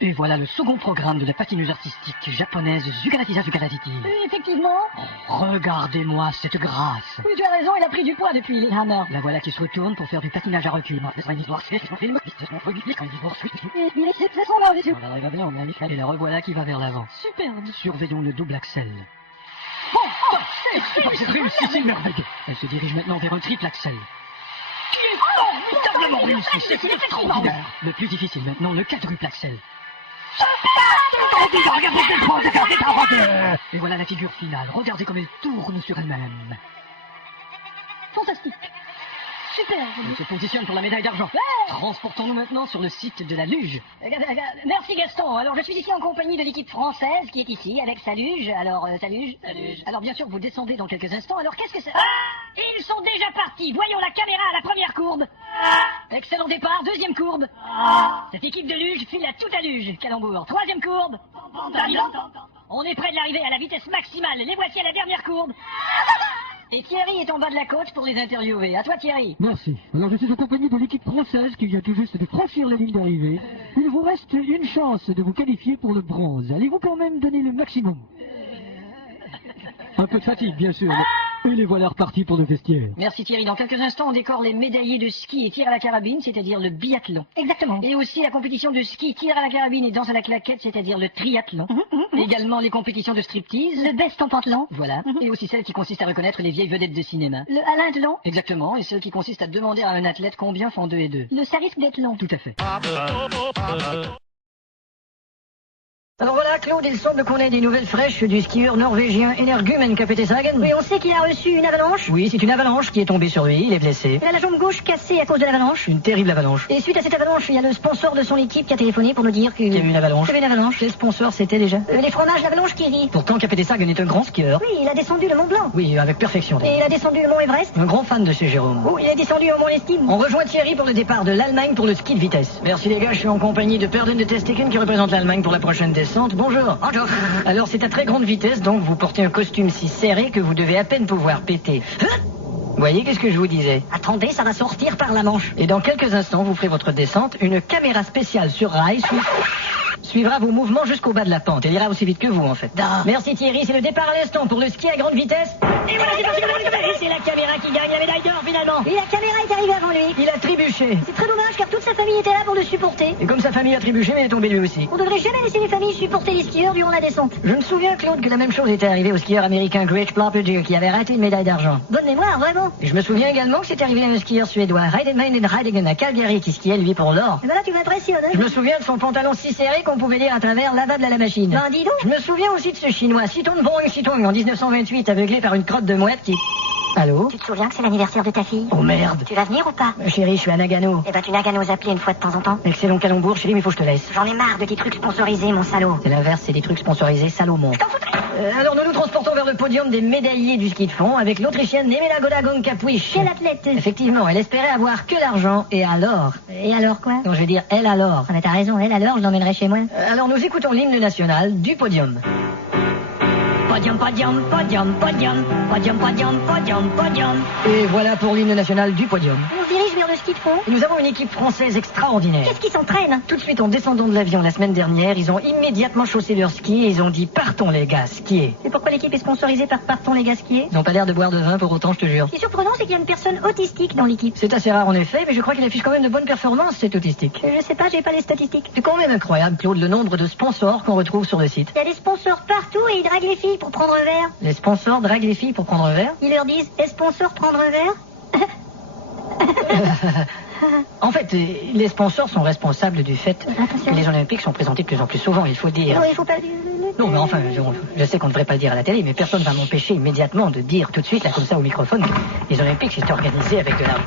Et voilà le second programme de la patineuse artistique japonaise Zugaratisa Zugaratiti. Effectivement. Regardez-moi cette grâce. Oui, tu as raison, elle a pris du poids depuis Lillehammer. La voilà qui se retourne pour faire du patinage à recul. Et la revoilà qui va vers l'avant. superbe. Surveillons le double axel. Oh, C'est réussi, c'est merveilleux. Elle se dirige maintenant vers un triple axel. qui est formidablement Réussi, c'est extraordinaire. Le plus difficile maintenant, le quadruple axel. Et voilà la figure finale. Regardez comme elle tourne sur elle-même. Fantastique. Superbe. Elle se positionne pour la médaille d'argent. Ouais. Transportons-nous maintenant sur le site de la luge. Merci Gaston. Alors je suis ici en compagnie de l'équipe française qui est ici avec sa luge. Alors sa luge. Alors bien sûr, vous descendez dans quelques instants. Alors qu'est-ce que c'est? Ils sont déjà partis. Voyons la caméra à la première courbe. Excellent départ. Deuxième courbe. Cette équipe de luge file à toute luge. Calembour. Troisième courbe. On est près de l'arrivée à la vitesse maximale. Les voici à la dernière courbe. Et Thierry est en bas de la côte pour les interviewer. À toi Thierry. Merci. Alors je suis en compagnie de l'équipe française qui vient tout juste de franchir la ligne d'arrivée. Il vous reste une chance de vous qualifier pour le bronze. Allez-vous quand même donner le maximum? Un peu de fatigue, bien sûr. Et les voilà repartis pour le vestiaire. Merci Thierry. Dans quelques instants, on décore les médaillés de ski et tir à la carabine, c'est-à-dire le biathlon. Exactement. Et aussi la compétition de ski, tir à la carabine et danse à la claquette, c'est-à-dire le triathlon. Également les compétitions de striptease. Le best en pantalon. Voilà. Et aussi celle qui consiste à reconnaître les vieilles vedettes de cinéma. Le Alain Delon. Exactement. Et celle qui consiste à demander à un athlète combien font 2 et 2. Le ça risque d'être long. Tout à fait. Alors voilà, Claude, il semble qu'on ait des nouvelles fraîches du skieur norvégien Energumen Kapeteshagen. Oui, on sait qu'il a reçu une avalanche. Oui, c'est une avalanche qui est tombée sur lui, il est blessé. Il a la jambe gauche cassée à cause de l'avalanche. Une terrible avalanche. Et suite à cette avalanche, il y a le sponsor de son équipe qui a téléphoné pour nous dire qu'il Il y a eu une avalanche. y avait une avalanche. Quel sponsor c'était déjà? Les fromages l'avalanche qui rit. Pourtant, Kapeteshagen est un grand skieur. Oui, il a descendu le Mont Blanc. Oui, avec perfection. Et il a descendu le Mont Everest. Un grand fan de ce Jérôme. Oh, il est descendu au Mont Lestime. On rejoint Thierry pour le départ de l'Allemagne pour le ski de vitesse. Merci les gars, je suis en compagnie de Perden de Testeken qui représente l'Allemagne pour la prochaine descente. Bonjour. Bonjour. Alors c'est à très grande vitesse, donc vous portez un costume si serré que vous devez à peine pouvoir péter. Vous voyez, qu'est-ce que je vous disais? Attendez, ça va sortir par la manche. Et dans quelques instants, vous ferez votre descente. Une caméra spéciale sur rail suivra vos mouvements jusqu'au bas de la pente. Elle ira aussi vite que vous, en fait. Merci Thierry, c'est le départ à l'instant pour le ski à grande vitesse. Et voilà, C'est la caméra qui gagne la médaille d'or finalement. Et la caméra est arrivée avant lui. Il a trébuché. C'est très dommage car toute sa famille était là pour le supporter. Et comme sa famille a trébuché, mais il est tombé lui aussi. On devrait jamais laisser les familles supporter les skieurs durant la descente. Je me souviens, Claude, que la même chose était arrivée au skieur américain Greg Plopperger qui avait raté une médaille d'argent. Bonne mémoire, vraiment. Et je me souviens également que c'était arrivé à un skieur suédois, Heidemann Heidegen à Calgary, qui skiait lui pour l'or. Et ben là, tu m'impressionnes. Hein. Je me souviens de son pantalon si serré qu'on pouvait lire à travers lavable à la machine. Ben, dis donc. Je me souviens aussi de ce chinois, Sitong Bong Sitong, en 1928, aveuglé par une crotte de mouette qui... Allô? Tu te souviens que c'est l'anniversaire de ta fille? Oh merde. Tu vas venir ou pas? Chérie, je suis à Nagano. Eh ben, tu n'as qu'à nous appeler une fois de temps en temps. Excellent calembour, chérie, mais faut que je te laisse. J'en ai marre de tes trucs sponsorisés, mon salaud. C'est l'inverse, c'est des trucs sponsorisés, Salomon. Je t'en foutrais. Alors nous nous transportons vers le podium des médaillés du ski de fond avec l'Autrichienne Nemela Godagong Kapuich. Quelle athlète. Effectivement, elle espérait avoir que l'argent et alors... Et alors quoi? Non, je veux dire, elle alors. Ah mais t'as raison, elle alors, je l'emmènerai chez moi. Alors nous écoutons l'hymne national du podium. Podium, podium, podium, podium, podium, podium, podium, podium. Et voilà pour l'hymne national du podium. On se dirige vers le ski de fond. Et nous avons une équipe française extraordinaire. Qu'est-ce qui s'entraîne? Tout de suite en descendant de l'avion la semaine dernière, ils ont immédiatement chaussé leurs skis et ils ont dit partons les gars, skier. Et pourquoi l'équipe est sponsorisée par Partons les gars skier? Ils n'ont pas l'air de boire de vin pour autant, je te jure. Ce qui est surprenant, c'est qu'il y a une personne autistique dans l'équipe. C'est assez rare en effet, mais je crois qu'il affiche quand même de bonnes performances, cet autistique. Je sais pas, j'ai pas les statistiques. C'est quand même incroyable, Claude, le nombre de sponsors qu'on retrouve sur le site. Il y a des sponsors partout et ils draguent les filles pour prendre un verre. Les sponsors draguent les filles pour prendre un verre. Ils leur disent, est sponsor prendre un verre? En fait, les sponsors sont responsables du fait Attention. que les Olympiques sont présentés de plus en plus souvent, il faut dire. Non, il faut pas dire. Non, mais enfin, je sais qu'on ne devrait pas le dire à la télé, mais personne ne va m'empêcher immédiatement de dire tout de suite, là, comme ça, au microphone, que les Olympiques, c'est organisé avec de la...